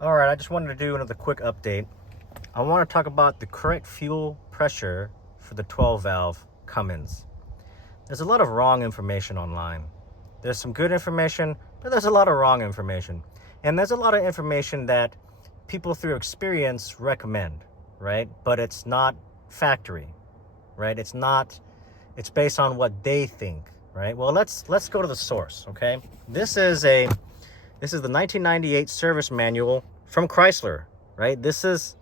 All right, I just wanted to do another quick update. I want to talk about the correct fuel pressure for the 12 valve Cummins. There's a lot of wrong information online. There's some good information, but there's a lot of wrong information. And there's a lot of information that people through experience recommend, right? But it's not factory, right? It's based on what they think, right? Well, let's go to the source, okay? This is the 1998 Service Manual from Chrysler, right? This is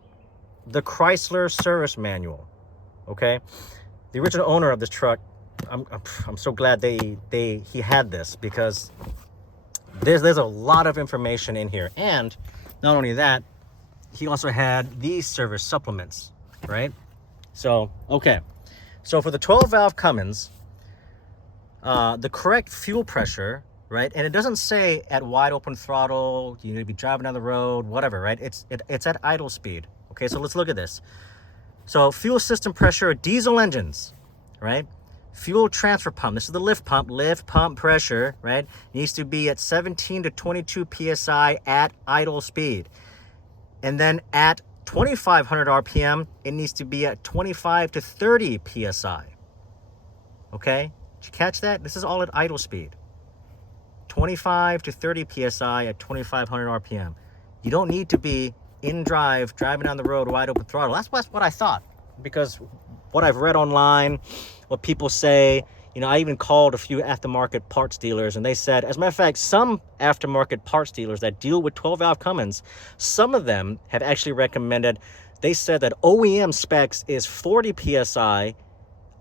the Chrysler Service Manual, okay? The original owner of this truck, I'm so glad he had this, because there's a lot of information in here. And not only that, he also had these service supplements, right? So, okay. So for the 12 valve Cummins, the correct fuel pressure, right? And it doesn't say at wide open throttle, you need to be driving down the road, whatever, right? It's at idle speed. Okay, so let's look at this. So fuel system pressure, diesel engines, right? Fuel transfer pump, this is the lift pump pressure, right? Needs to be at 17 to 22 PSI at idle speed. And then at 2,500 RPM, it needs to be at 25 to 30 PSI. Okay, did you catch that? This is all at idle speed. 25 to 30 PSI at 2,500 RPM. You don't need to be in drive, driving down the road, wide open throttle. That's what I thought, because what I've read online, what people say, I even called a few aftermarket parts dealers, and they said, as a matter of fact, some aftermarket parts dealers that deal with 12 valve Cummins, some of them have actually recommended, they said that OEM specs is 40 PSI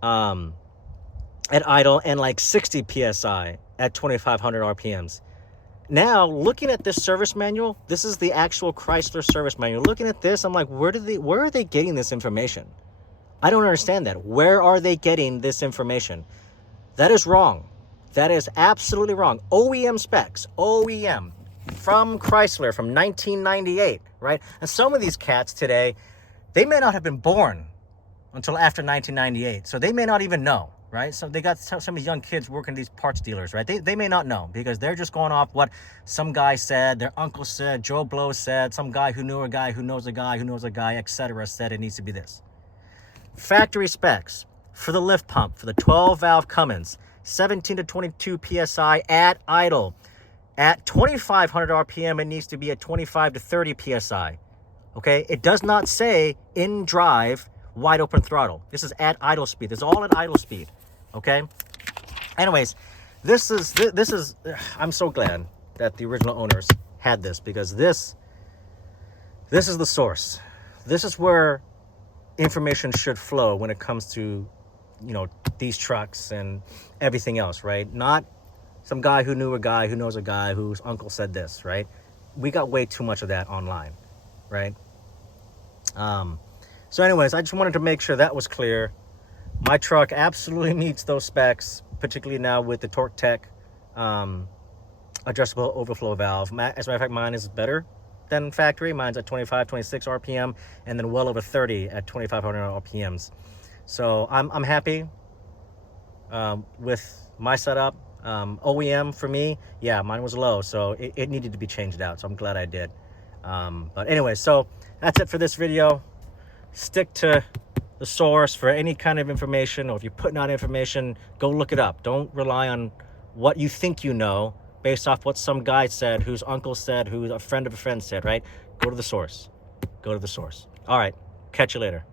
at idle and like 60 PSI at 2,500 RPMs. Now, looking at this service manual, this is the actual Chrysler Service Manual. Looking at this, I'm like, where are they getting this information? I don't understand that. Where are they getting this information? That is wrong. That is absolutely wrong. OEM specs, OEM, from Chrysler from 1998, right? And some of these cats today, they may not have been born until after 1998, so they may not even know, right? So they got some of these young kids working these parts dealers, right? They may not know, because they're just going off what some guy said, their uncle said, Joe Blow said, some guy who knew a guy who knows a guy who knows a guy, etc. said it needs to be this. Factory specs for the lift pump for the 12 valve Cummins, 17 to 22 PSI at idle. At 2,500 RPM, it needs to be at 25 to 30 PSI. Okay, it does not say in drive, wide open throttle. This is at idle speed. This is all at idle speed. Okay. Anyways, this is. I'm so glad that the original owners had this, because this is the source. This is where information should flow when it comes to, these trucks and everything else, right? Not some guy who knew a guy who knows a guy whose uncle said this, right? We got way too much of that online, right? So anyways, I just wanted to make sure that was clear. My truck absolutely meets those specs, particularly now with the Torque Tech adjustable overflow valve. As a matter of fact, mine is better than factory. Mine's at 25, 26 RPM, and then well over 30 at 2,500 RPMs. So I'm happy with my setup. OEM for me, yeah, mine was low, so it needed to be changed out. So I'm glad I did. But anyway, so that's it for this video. Stick to the source for any kind of information, or if you're putting out information, go look it up. Don't rely on what you think you know based off what some guy said, whose uncle said, who a friend of a friend said, right? Go to the source. Go to the source. All right, catch you later.